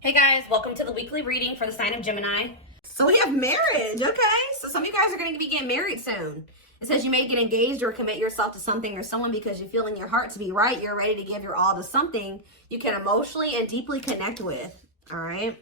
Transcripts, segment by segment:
Hey guys, welcome to the weekly reading for the sign of Gemini. So we have marriage, okay? So some of you guys are going to be getting married soon. It says you may get engaged or commit yourself to something or someone because you feel in your heart to be right. You're ready to give your all to something you can emotionally and deeply connect with, all right?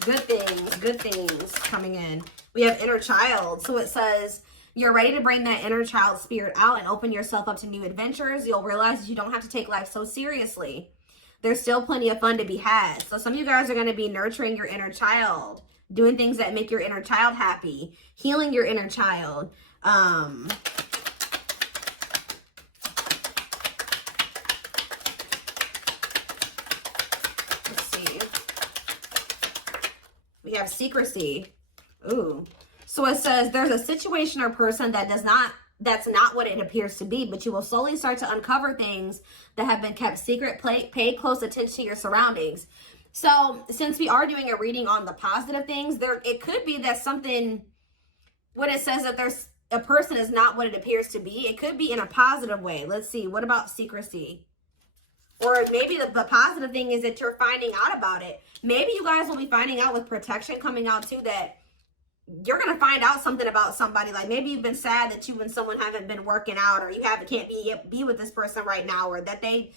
Good things coming in. We have inner child. So it says you're ready to bring that inner child spirit out and open yourself up to new adventures. You'll realize that you don't have to take life so seriously. There's still plenty of fun to be had. So some of you guys are going to be nurturing your inner child, doing things that make your inner child happy, healing your inner child. Let's see. We have secrecy. Ooh. So it says there's a situation or person that's not what it appears to be, but you will slowly start to uncover things that have been kept secret. Pay close attention to your surroundings. So since we are doing a reading on the positive things, it could be that something, when it says that there's a person is not what it appears to be, it could be in a positive way. Let's see. What about secrecy? Or maybe the positive thing is that you're finding out about it. Maybe you guys will be finding out with protection coming out too, that you're going to find out something about somebody. Like maybe you've been sad that you and someone haven't been working out, or you can't be with this person right now, or that they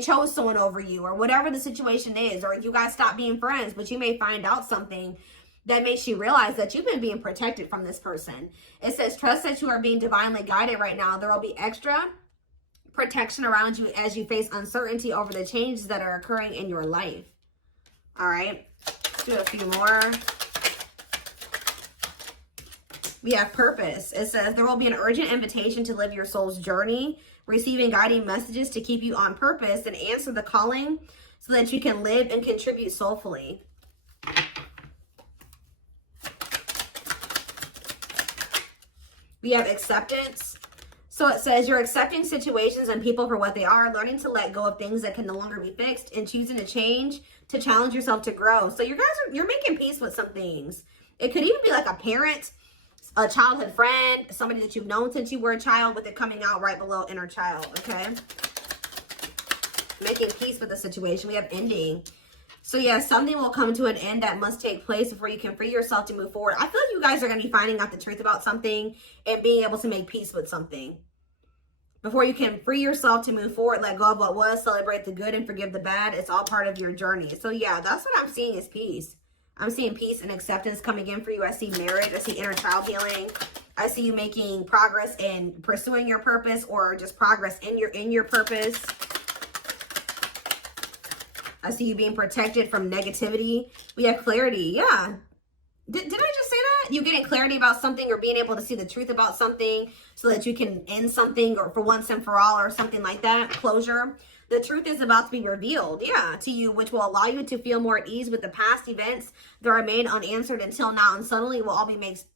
chose someone over you, or whatever the situation is, or you guys stopped being friends, but you may find out something that makes you realize that you've been being protected from this person. It says, trust that you are being divinely guided right now. There will be extra protection around you as you face uncertainty over the changes that are occurring in your life. All right, let's do a few more. We have purpose. It says there will be an urgent invitation to live your soul's journey, receiving guiding messages to keep you on purpose and answer the calling so that you can live and contribute soulfully. We have acceptance. So it says you're accepting situations and people for what they are, learning to let go of things that can no longer be fixed, and choosing to change to challenge yourself to grow. So you're making peace with some things. It could even be like a parent, a childhood friend, somebody that you've known since you were a child, with it coming out right below inner child, okay? Making peace with the situation. We have ending. So yeah, something will come to an end that must take place before you can free yourself to move forward. I feel like you guys are going to be finding out the truth about something and being able to make peace with something. Before you can free yourself to move forward, let go of what was, celebrate the good, and forgive the bad. It's all part of your journey. So yeah, that's what I'm seeing is peace. I'm seeing peace and acceptance coming in for you. I see marriage. I see inner child healing. I see you making progress in pursuing your purpose, or just progress in your purpose. I see you being protected from negativity. We have clarity. Yeah. Did I just say that? You getting clarity about something, or being able to see the truth about something so that you can end something, or for once and for all, or something like that. Closure. The truth is about to be revealed, yeah, to you, which will allow you to feel more at ease with the past events that remain unanswered until now, and suddenly it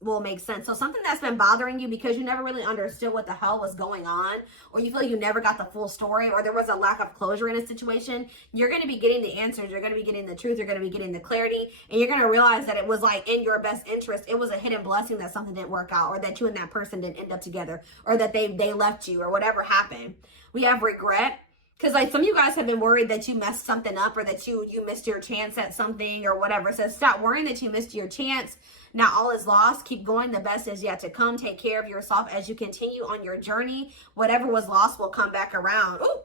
will make sense. So something that's been bothering you because you never really understood what the hell was going on, or you feel like you never got the full story, or there was a lack of closure in a situation, you're going to be getting the answers, you're going to be getting the truth, you're going to be getting the clarity, and you're going to realize that it was like in your best interest. It was a hidden blessing that something didn't work out, or that you and that person didn't end up together, or that they left you, or whatever happened. We have regret. Because like some of you guys have been worried that you messed something up, or that you missed your chance at something or whatever. So stop worrying that you missed your chance. Now all is lost. Keep going. The best is yet to come. Take care of yourself as you continue on your journey. Whatever was lost will come back around. Ooh.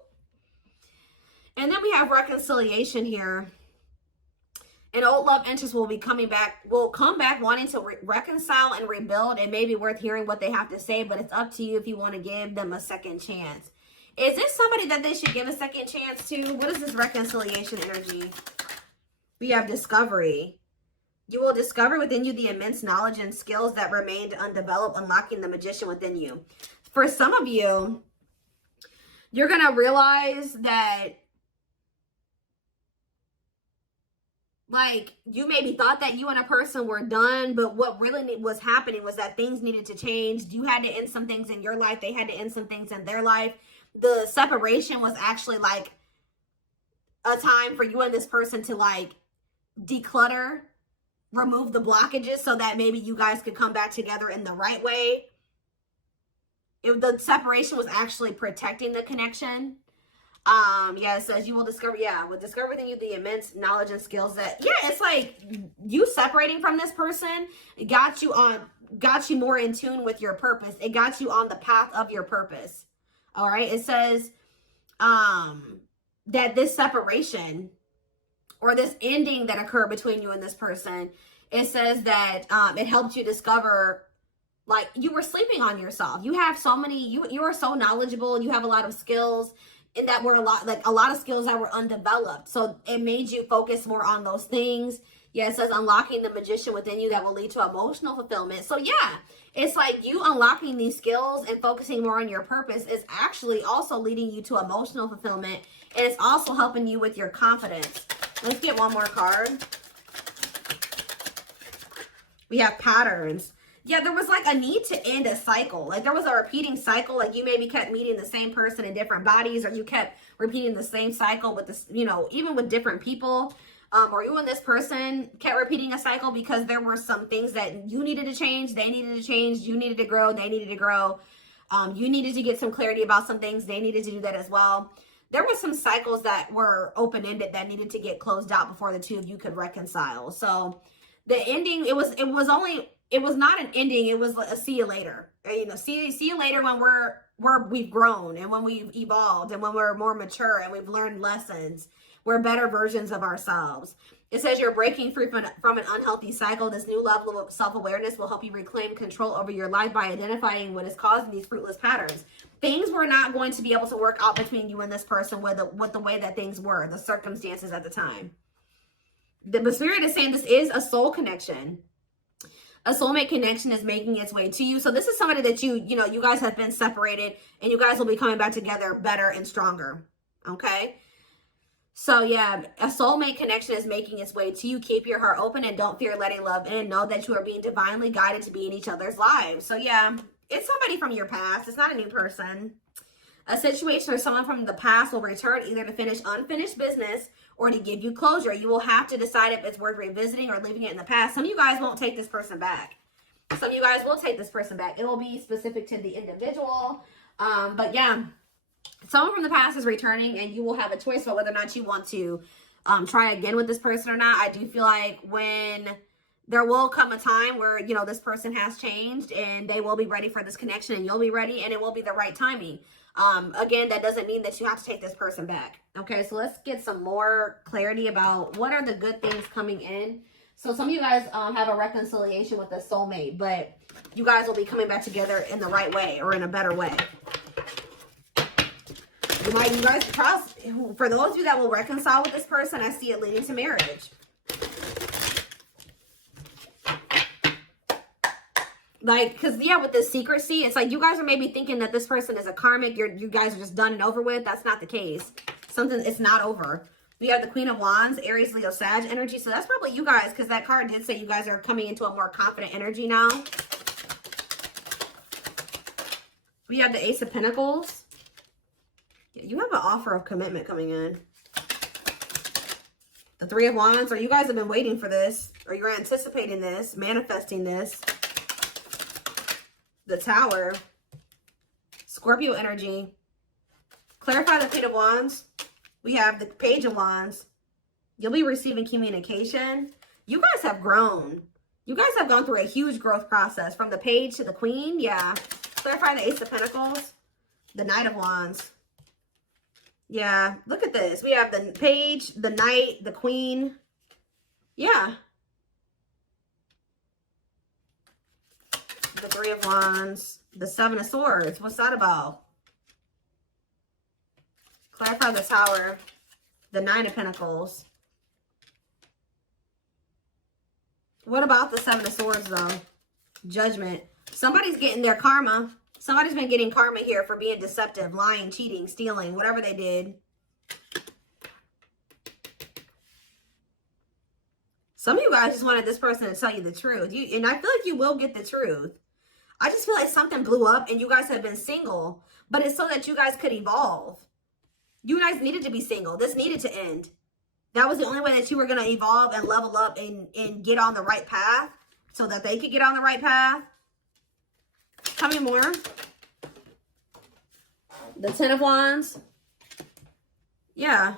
And then we have reconciliation here. An old love interest will come back wanting to reconcile and rebuild. It may be worth hearing what they have to say, but it's up to you if you want to give them a second chance. Is this somebody that they should give a second chance to? What is this reconciliation energy? We have discovery. You will discover within you the immense knowledge and skills that remained undeveloped, unlocking the magician within you. For some of you, you're going to realize that, like, you maybe thought that you and a person were done, but what really was happening was that things needed to change. You had to end some things in your life. They had to end some things in their life. The separation was actually like a time for you and this person to like declutter, remove the blockages, so that maybe you guys could come back together in the right way. The separation was actually protecting the connection. Yeah, it says you will discover, will discover within you the immense knowledge and skills that, it's like you separating from this person got you more in tune with your purpose. It got you on the path of your purpose. All right. It says, that this separation or this ending that occurred between you and this person, it says that, it helped you discover, like, you were sleeping on yourself. You have so many, you are so knowledgeable and you have a lot of skills, and that were a lot of skills that were undeveloped. So it made you focus more on those things. Yeah, it says unlocking the magician within you that will lead to emotional fulfillment. So yeah, it's like you unlocking these skills and focusing more on your purpose is actually also leading you to emotional fulfillment. And it's also helping you with your confidence. Let's get one more card. We have patterns. Yeah, there was like a need to end a cycle. Like there was a repeating cycle. Like you maybe kept meeting the same person in different bodies, or you kept repeating the same cycle with this, even with different people. Or you and this person kept repeating a cycle because there were some things that you needed to change, they needed to change, you needed to grow, they needed to grow. You needed to get some clarity about some things, they needed to do that as well. There were some cycles that were open-ended that needed to get closed out before the two of you could reconcile. So the ending, it was not an ending. It was a see you later. See you later when we've grown and when we've evolved and when we're more mature and we've learned lessons. We're better versions of ourselves. It says you're breaking free from an unhealthy cycle. This new level of self-awareness will help you reclaim control over your life by identifying what is causing these fruitless patterns. Things were not going to be able to work out between you and this person with the way that things were, the circumstances at the time. The spirit is saying this is a soul connection. A soulmate connection is making its way to you. So this is somebody that you guys have been separated and you guys will be coming back together better and stronger. Okay. So yeah, a soulmate connection is making its way to you. Keep your heart open and don't fear letting love in. Know that you are being divinely guided to be in each other's lives. So yeah, it's somebody from your past. It's not a new person. A situation where someone from the past will return either to finish unfinished business or to give you closure. You will have to decide if it's worth revisiting or leaving it in the past. Some of you guys won't take this person back. Some of you guys will take this person back. It will be specific to the individual. But yeah, someone from the past is returning and you will have a choice about whether or not you want to try again with this person or not. I do feel like when there will come a time where, this person has changed and they will be ready for this connection and you'll be ready and it will be the right timing. Again, that doesn't mean that you have to take this person back. Okay, so let's get some more clarity about what are the good things coming in. So some of you guys have a reconciliation with a soulmate, but you guys will be coming back together in the right way or in a better way. You guys trust, for those of you that will reconcile with this person, I see it leading to marriage. Like, because yeah, with the secrecy, it's like you guys are maybe thinking that this person is a karmic. You guys are just done and over with. That's not the case. It's not over. We have the Queen of Wands, Aries, Leo, Sag energy. So that's probably you guys, because that card did say you guys are coming into a more confident energy now. We have the Ace of Pentacles. Yeah, you have an offer of commitment coming in. The Three of Wands, or you guys have been waiting for this, or you're anticipating this, manifesting this. The Tower, Scorpio energy. Clarify the Queen of Wands. We have the Page of Wands. You'll be receiving communication. You guys have grown. You guys have gone through a huge growth process from the Page to the Queen. Yeah. Clarify the Ace of Pentacles. The Knight of Wands. Yeah. Look at this. We have the Page, the Knight, the Queen. Yeah. The Three of Wands, the Seven of Swords. What's that about? Clarify the Tower, the Nine of Pentacles. What about the Seven of Swords, though? Judgment. Somebody's getting their karma. Somebody's been getting karma here for being deceptive, lying, cheating, stealing, whatever they did. Some of you guys just wanted this person to tell you the truth. And I feel like you will get the truth. I just feel like something blew up and you guys have been single, but it's so that you guys could evolve. You guys needed to be single. This needed to end. That was the only way that you were going to evolve and level up and get on the right path so that they could get on the right path. Tell me more. The Ten of Wands. Yeah.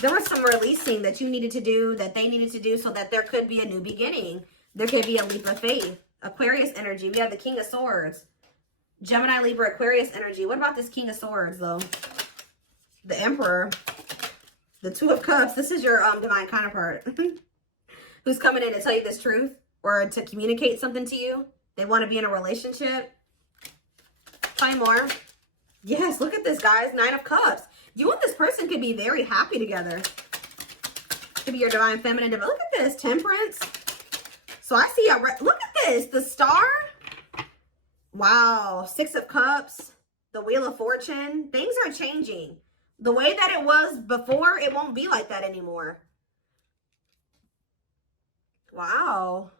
There was some releasing that you needed to do, that they needed to do, so that there could be a new beginning. There could be a leap of faith. Aquarius energy. We have the King of Swords. Gemini, Libra, Aquarius energy. What about this King of Swords, though? The Emperor. The Two of Cups. This is your divine counterpart. Who's coming in to tell you this truth or to communicate something to you. They want to be in a relationship. Tell me more. Yes, look at this, guys. Nine of Cups. You and this person could be very happy together. Could be your divine feminine. Look at this. Temperance. So I see look at this. The Star. Wow. Six of Cups. The Wheel of Fortune. Things are changing. The way that it was before, it won't be like that anymore. Wow.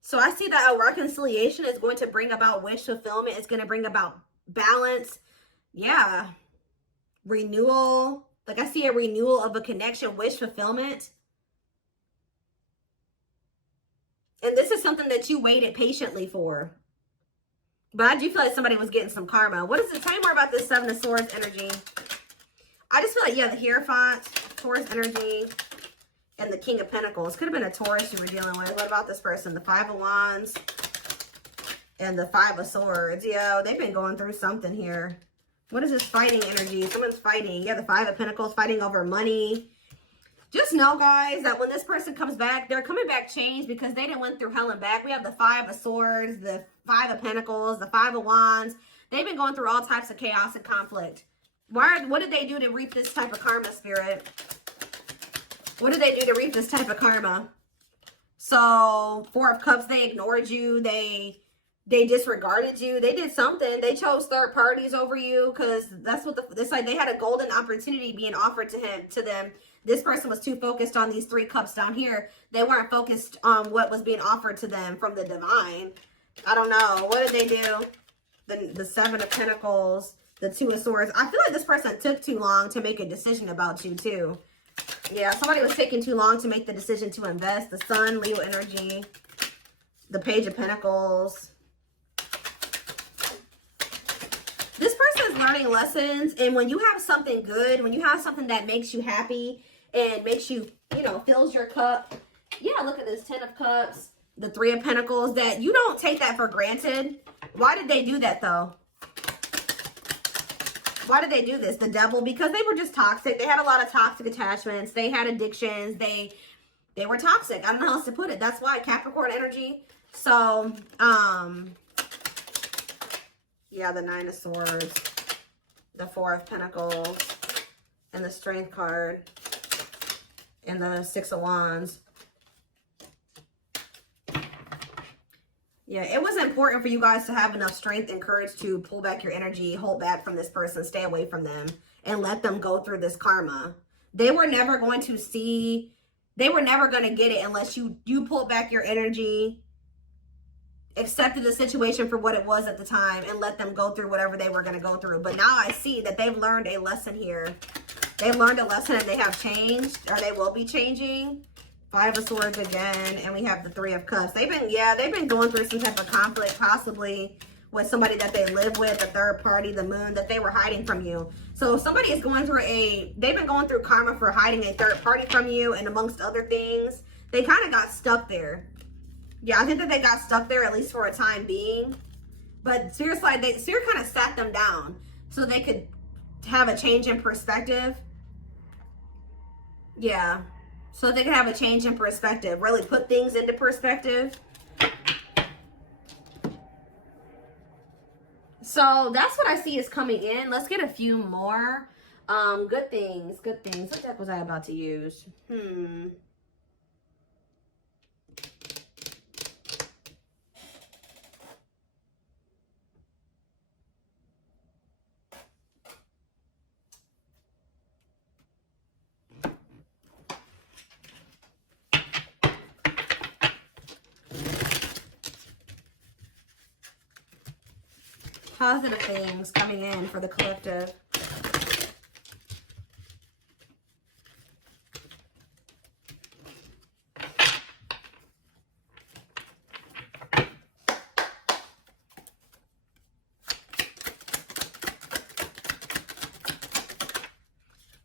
So I see that a reconciliation is going to bring about wish fulfillment. It's going to bring about balance. Yeah. Renewal. Like I see a renewal of a connection, wish fulfillment. And this is something that you waited patiently for. But I do feel like somebody was getting some karma. What is it? Tell me more about this Seven of Swords energy. I just feel like, yeah, the Hierophant, Taurus energy, and the King of Pentacles. Could have been a Taurus you were dealing with. What about this person? The Five of Wands and the Five of Swords. Yeah, they've been going through something here. What is this fighting energy? Someone's fighting. Yeah, the Five of Pentacles, fighting over money. Just know, guys, that when this person comes back, they're coming back changed because they didn't went through hell and back. We have the Five of Swords, the Five of Pentacles, the Five of Wands. They've been going through all types of chaos and conflict. What did they do to reap this type of karma, Spirit? What did they do to reap this type of karma? So, Four of Cups, they ignored you. They disregarded you. They did something. They chose third parties over you because that's what it's like. They had a golden opportunity being offered to them. This person was too focused on these Three Cups down here. They weren't focused on what was being offered to them from the divine. I don't know. What did they do? The Seven of Pentacles, the Two of Swords. I feel like this person took too long to make a decision about you too. Yeah, somebody was taking too long to make the decision to invest. The Sun, Leo energy, the Page of Pentacles. This person is learning lessons, and when you have something good, when you have something that makes you happy and makes you, fills your cup. Yeah, look at this 10 of Cups, the Three of Pentacles, that you don't take that for granted. Why did they do that, though? Why did they do this? The Devil, because they were just toxic. They had a lot of toxic attachments. They had addictions. They were toxic. I don't know how else to put it. That's why Capricorn energy. So, yeah, the Nine of Swords, the Four of Pentacles, and the Strength card, and the Six of Wands. Yeah, it was important for you guys to have enough strength and courage to pull back your energy, hold back from this person, stay away from them, and let them go through this karma. They were never going to get it unless you pulled back your energy, accepted the situation for what it was at the time, and let them go through whatever they were going to go through. But now I see that they've learned a lesson here. They've learned a lesson and they have changed, or they will be changing. Five of Swords again, and we have the Three of Cups. They've been going through some type of conflict, possibly with somebody that they live with, a third party, the Moon, that they were hiding from you. So somebody is going through they've been going through karma for hiding a third party from you, and amongst other things, they kind of got stuck there. Yeah, I think that they got stuck there, at least for a time being. But seriously, Spirit kind of sat them down so they could have a change in perspective. Yeah. So they could have a change in perspective, really put things into perspective. So that's what I see is coming in. Let's get a few more. Good things, good things. What deck was I about to use? Positive things coming in for the collective.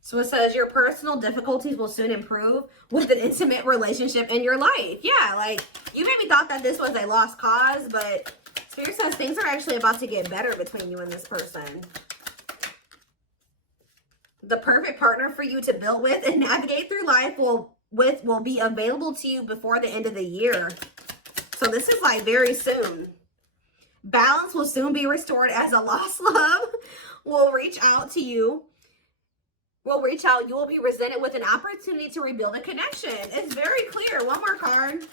So it says your personal difficulties will soon improve with an intimate relationship in your life. Yeah, like you maybe thought that this was a lost cause, but Spirit says things are actually about to get better between you and this person. The perfect partner for you to build with and navigate through life will be available to you before the end of the year. So this is like very soon. Balance will soon be restored as a lost love will reach out to you. You will be presented with an opportunity to rebuild a connection. It's very clear. One more card.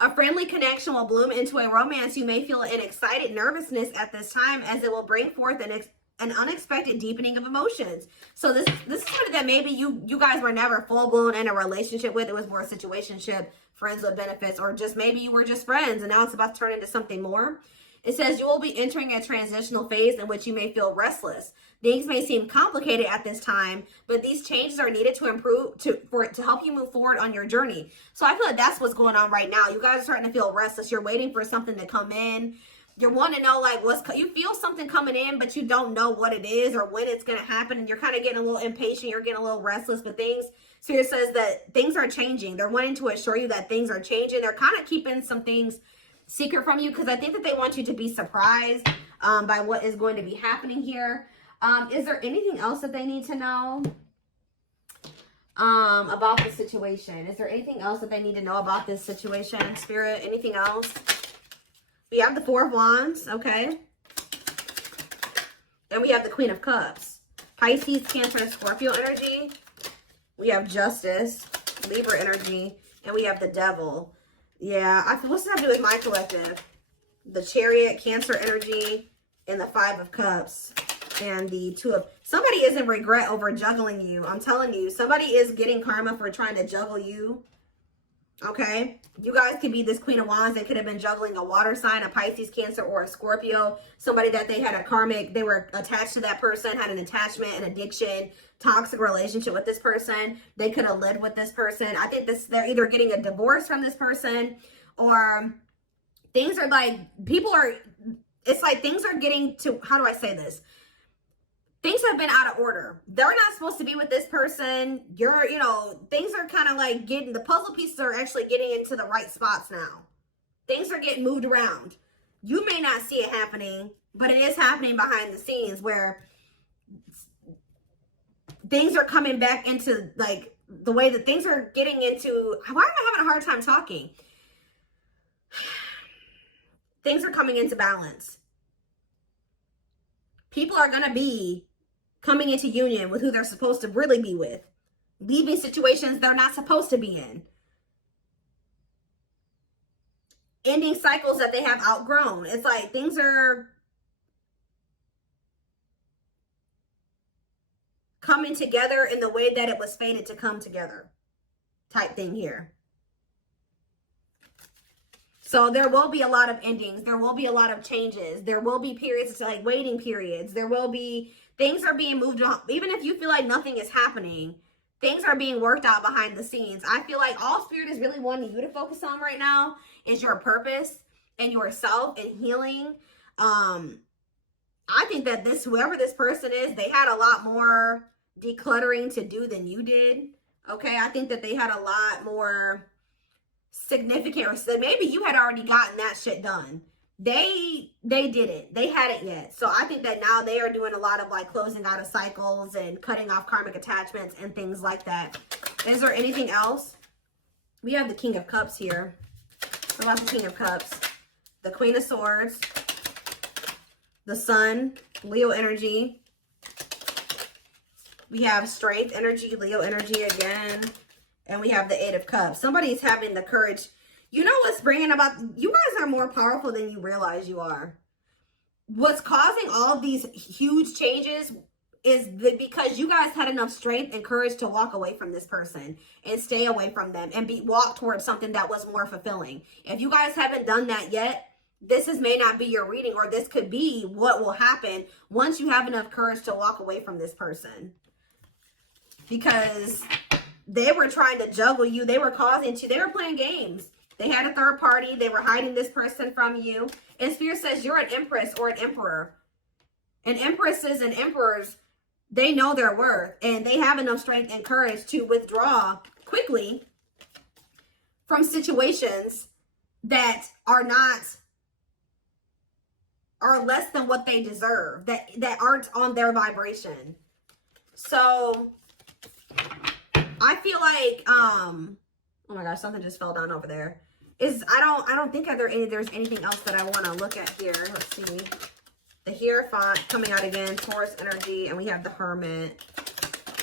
A friendly connection will bloom into a romance. You may feel an excited nervousness at this time as it will bring forth an unexpected deepening of emotions. So this is somebody that maybe you guys were never full-blown in a relationship with. It was more a situationship, friends with benefits, or just maybe you were just friends and now it's about to turn into something more. It says you will be entering a transitional phase in which you may feel restless. Things may seem complicated at this time, but these changes are needed to improve to help you move forward on your journey. So I feel like that's what's going on right now. You guys are starting to feel restless. You're waiting for something to come in. You want to know like you feel something coming in, but you don't know what it is or when it's going to happen. And you're kind of getting a little impatient. You're getting a little restless, but Spirit says that things are changing. They're wanting to assure you that things are changing. They're kind of keeping some things secret from you because I think that they want you to be surprised by what is going to be happening here. Is there anything else that they need to know about the situation? Is there anything else that they need to know about this situation, Spirit? Anything else? We have the Four of Wands, okay? And we have the Queen of Cups. Pisces, Cancer, and Scorpio energy. We have Justice, Libra energy, and we have the Devil. Yeah, what's that have to do with my collective? The Chariot, Cancer energy, and the Five of Cups, and the Two of... Somebody is in regret over juggling you. I'm telling you, somebody is getting karma for trying to juggle you. Okay? You guys could be this Queen of Wands. They could have been juggling a water sign, a Pisces, Cancer, or a Scorpio. Somebody that they had a karmic, they were attached to that person, had an attachment, an addiction, toxic relationship with this person. They could have lived with this person. I think they're either getting a divorce from this person, or things are like, it's like things are getting to, how do I say this? Things have been out of order. They're not supposed to be with this person. Things are kind of like the puzzle pieces are actually getting into the right spots now. Things are getting moved around. You may not see it happening, but it is happening behind the scenes where things are coming back into like the way that things are getting into. Why am I having a hard time talking? Things are coming into balance. People are going to be coming into union with who they're supposed to really be with. Leaving situations they're not supposed to be in. Ending cycles that they have outgrown. It's like things are coming together in the way that it was fated to come together. Type thing here. So there will be a lot of endings. There will be a lot of changes. There will be periods, like waiting periods. There will be, things are being moved on. Even if you feel like nothing is happening, things are being worked out behind the scenes. I feel like all Spirit is really wanting you to focus on right now is your purpose and yourself and healing. I think that whoever this person is, they had a lot more decluttering to do than you did. Okay, I think that they had a lot more significant, maybe you had already gotten that shit done. They didn't. They hadn't yet. So I think that now they are doing a lot of like closing out of cycles and cutting off karmic attachments and things like that. Is there anything else? We have the King of Cups here. What about the King of Cups? The Queen of Swords. The Sun, Leo energy. We have Strength energy, Leo energy again. And we have the Eight of Cups. Somebody's having the courage. You know what's bringing about, you guys are more powerful than you realize you are. What's causing all of these huge changes is because you guys had enough strength and courage to walk away from this person and stay away from them and walk towards something that was more fulfilling. If you guys haven't done that yet, this may not be your reading, or this could be what will happen once you have enough courage to walk away from this person. Because they were trying to juggle you. They were playing games. They had a third party. They were hiding this person from you. And Spirit says you're an empress or an emperor. And empresses and emperors, They know their worth, and they have enough strength and courage to withdraw quickly from situations that are less than what they deserve, that aren't on their vibration. So I feel like, oh my gosh, something just fell down over there. I don't think there's anything else that I want to look at here. Let's see. The Hierophant coming out again, Taurus energy, and we have the Hermit,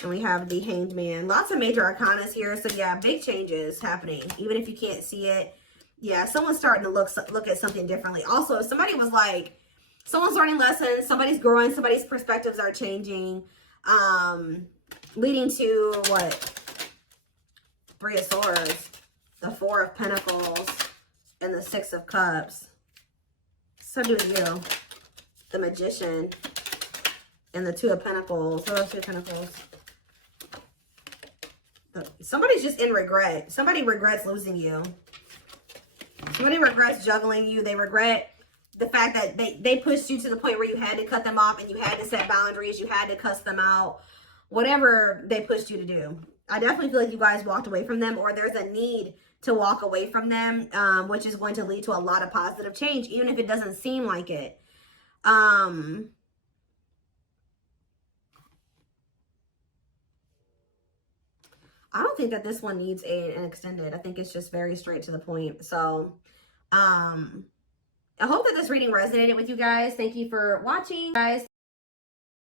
and we have the Hanged Man. Lots of major arcanas here. So yeah, big changes happening, even if you can't see it. Yeah, someone's starting to look at something differently. Also, if somebody was like, someone's learning lessons, somebody's growing, somebody's perspectives are changing, leading to what? 3 of Swords, the 4 of Pentacles, and the 6 of Cups. So do you. The Magician, and the 2 of Pentacles. So those 2 of Pentacles. Somebody's just in regret. Somebody regrets losing you. Somebody regrets juggling you. They regret the fact that they pushed you to the point where you had to cut them off and you had to set boundaries. You had to cuss them out. Whatever they pushed you to do. I definitely feel like you guys walked away from them, or there's a need to walk away from them, which is going to lead to a lot of positive change, even if it doesn't seem like it. I don't think that this one needs an extended. I think it's just very straight to the point. So, I hope that this reading resonated with you guys. Thank you for watching, guys.